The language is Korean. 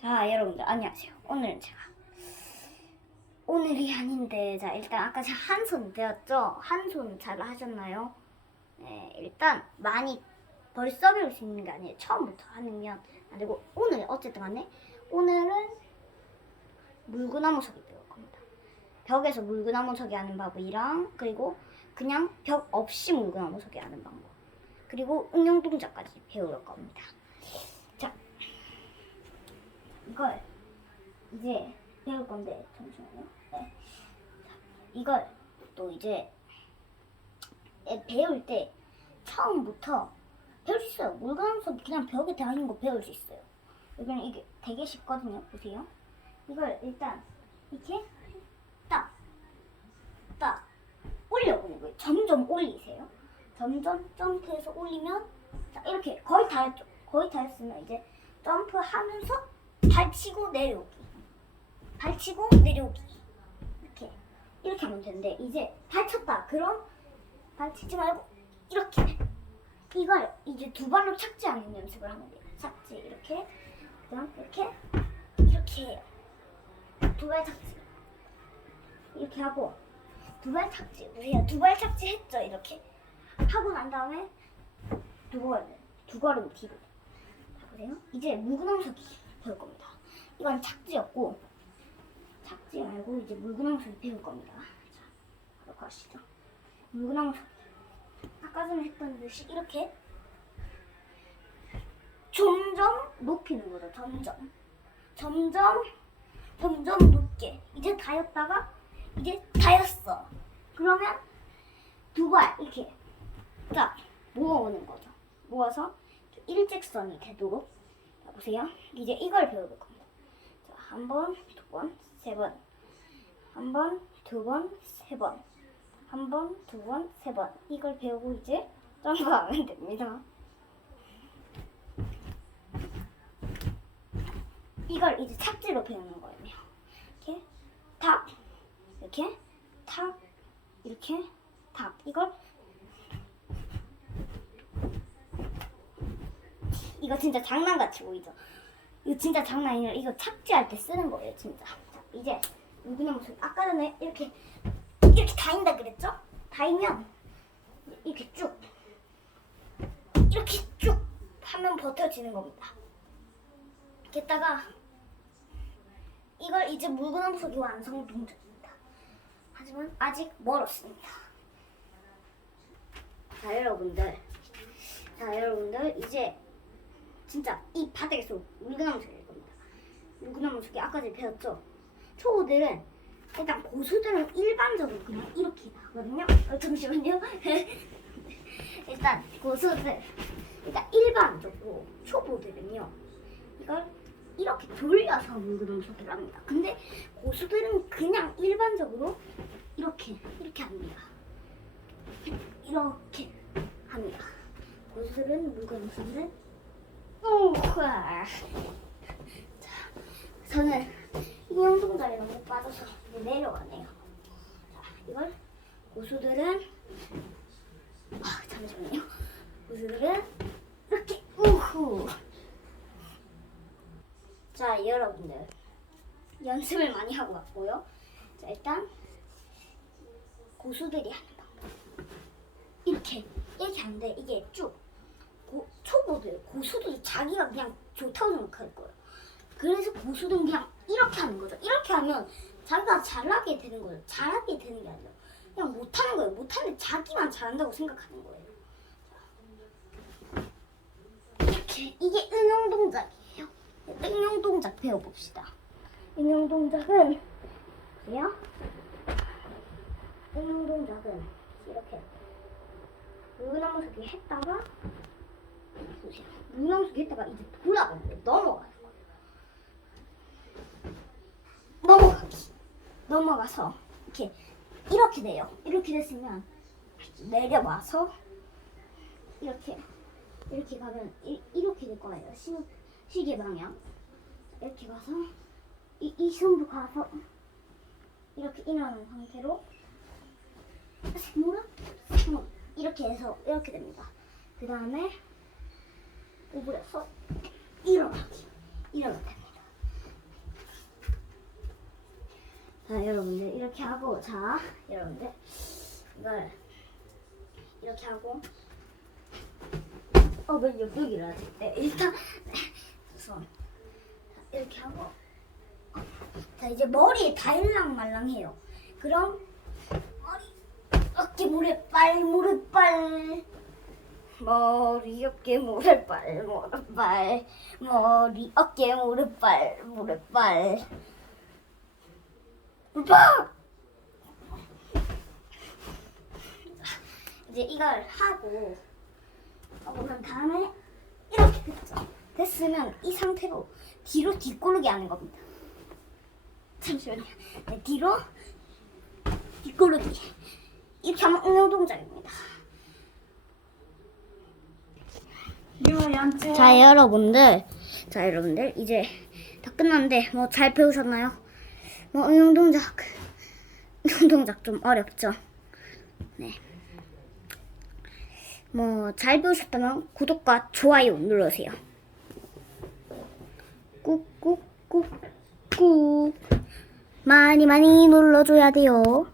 자, 여러분들 안녕하세요. 오늘은 제가 오늘이 아닌데 자 일단 아까 제가 한손 배웠죠? 한 손 잘 하셨나요? 네, 일단 많이 벌써 배울 수 있는 게 아니에요. 처음부터 하면 안 되고 오늘 어쨌든 간에 오늘은 물구나무 서기 배울 겁니다. 벽에서 물구나무 서기 하는 방법이랑 그리고 그냥 벽 없이 물구나무 서기 하는 방법 그리고 응용 동작까지 배울 겁니다. 자, 이걸 이제 배울 건데 잠시만요. 네. 자, 이걸 또 이제 에, 배울 때 처음부터 배울 수 있어요. 물구나무서 그냥 벽에 달린 거 배울 수 있어요. 여기는 이게 되게 쉽거든요. 보세요. 이걸 일단 이렇게 딱, 딱 올려보는 거예요. 점점 올리세요. 점점 점프해서 올리면 자, 이렇게 거의 다 했죠. 거의 다 했으면 이제 점프하면서 발치고 내려오기. 발치고 내려오기. 이렇게. 이렇게 하면 되는데 이제 발쳤다. 그럼 발치지 말고 이렇게. 이걸 이제 두 발로 착지하는 연습을 하면 돼요. 착지 이렇게. 그럼 이렇게. 이렇게 해요. 두 발 착지. 이렇게 하고 두 발 착지. 우리가 두 발 착지 했죠 이렇게. 하고 난 다음에 두 걸음 두 걸음 뒤로. 이제 물구나무서기 배울 겁니다. 이건 착지였고 착지 말고 이제 물구나무서기 배울 겁니다. 자 바로 가시죠. 물구나무서기 아까 전에 했던 듯이 이렇게 점점 높이는 거죠 점점. 점점 점점 높게. 이제 다였다가 이제 다였어. 그러면 두 발 이렇게 딱 모아오는 거죠. 모아서 일직선이 되도록 자 보세요 이제 이걸 배워볼 겁니다 자, 한 번, 두 번, 세 번. 한 번, 두 번, 세 번. 한 번, 두 번, 세 번. 이걸 배우고 이제 점프하면 됩니다. 이걸 이제 착지로 배우는 거예요. 이렇게 탁, 이렇게 탁, 이렇게 탁. 이걸 이거 진짜 장난같이 보이죠? 이거 진짜 장난 아니라 이거 착지할 때 쓰는 거예요, 진짜. 자, 이제 물구나무 소리. 아까 전에 이렇게 이렇게 다인다 그랬죠? 다이면 이렇게 쭉 이렇게 쭉 하면 버텨지는 겁니다. 게다가 이걸 이제 물구나무 소리 완성 동작입니다. 하지만 아직 멀었습니다. 자 여러분들, 자 여러분들 이제 진짜 이 바닥에서 물구나무 소리일 겁니다. 물구나무 소리 아까 전에 배웠죠? 초보들은 일단 고수들은 일반적으로 그냥 이렇게 하거든요. 어, 잠시만요. 일단 고수들 일단 일반적으로 초보들은요 이걸 이렇게 돌려서 물구나무 소리를 합니다. 근데 고수들은 그냥 일반적으로 이렇게 이렇게 합니다. 이렇게 합니다. 고수들은 물구나무 소리를 우와. 자, 저는 동작에 너무 빠져서 내려가네요. 자, 이걸 고수들은 아, 잠시만요. 고수들은 이렇게 우후. 자, 여러분들 연습을 많이 하고 왔고요. 자, 일단 고수들이 하는 방법 이렇게 이렇게 하는데 이게 쭉 고, 초보들, 고수들이 자기가 그냥 좋다고 생각할 거예요. 그래서 고수들은 그냥 이렇게 하는 거죠. 이렇게 하면 자기가 잘하게 되는 거예요. 잘하게 되는 게 아니라 그냥 못하는 거예요. 못하는데 자기만 잘한다고 생각하는 거예요. 이렇게 이게 응용 동작이에요. 응용 동작 배워봅시다. 응용 동작은 보세요. 응용 동작은 이렇게 물구나무 서기 했다가 서기 했다가 이제 돌아가는데 거예요. 넘어가기. 넘어가서 이렇게 이렇게 돼요. 이렇게 됐으면 내려와서 이렇게 이렇게 가면 이, 이렇게 될 거예요. 시, 시계 방향 이렇게 가서 이, 이 손도 가서 이렇게 일어나는 상태로 세모 이렇게 해서 이렇게 됩니다. 그 다음에 구부려서 일어나기. 일어났답니다. 자 여러분들 이렇게 하고 자 여러분들 이걸 이렇게 하고. 어왜 여기 일어나지? 네 일단 우선 이렇게 하고. 자 이제 머리 다일랑 말랑해요. 그럼 어깨 무릎 발 무릎 발. 머리 어깨 모래빨 모래빨 머리 어깨 모래빨 모래빨 오빠! 이제 이걸 하고 하고 난 다음에 이렇게 됐죠. 됐으면 이 상태로 뒤로 뒷구르기 하는 겁니다. 잠시만요. 네, 뒤로 뒷구르기 이렇게 하면 응용 동작입니다. 자 여러분들 자 여러분들 이제 다 끝났는데 뭐 잘 배우셨나요? 뭐 응용 동작 응용 동작 좀 어렵죠? 네. 뭐 잘 배우셨다면 구독과 좋아요 눌러주세요. 꾹꾹꾹꾹 많이 많이 눌러줘야 돼요.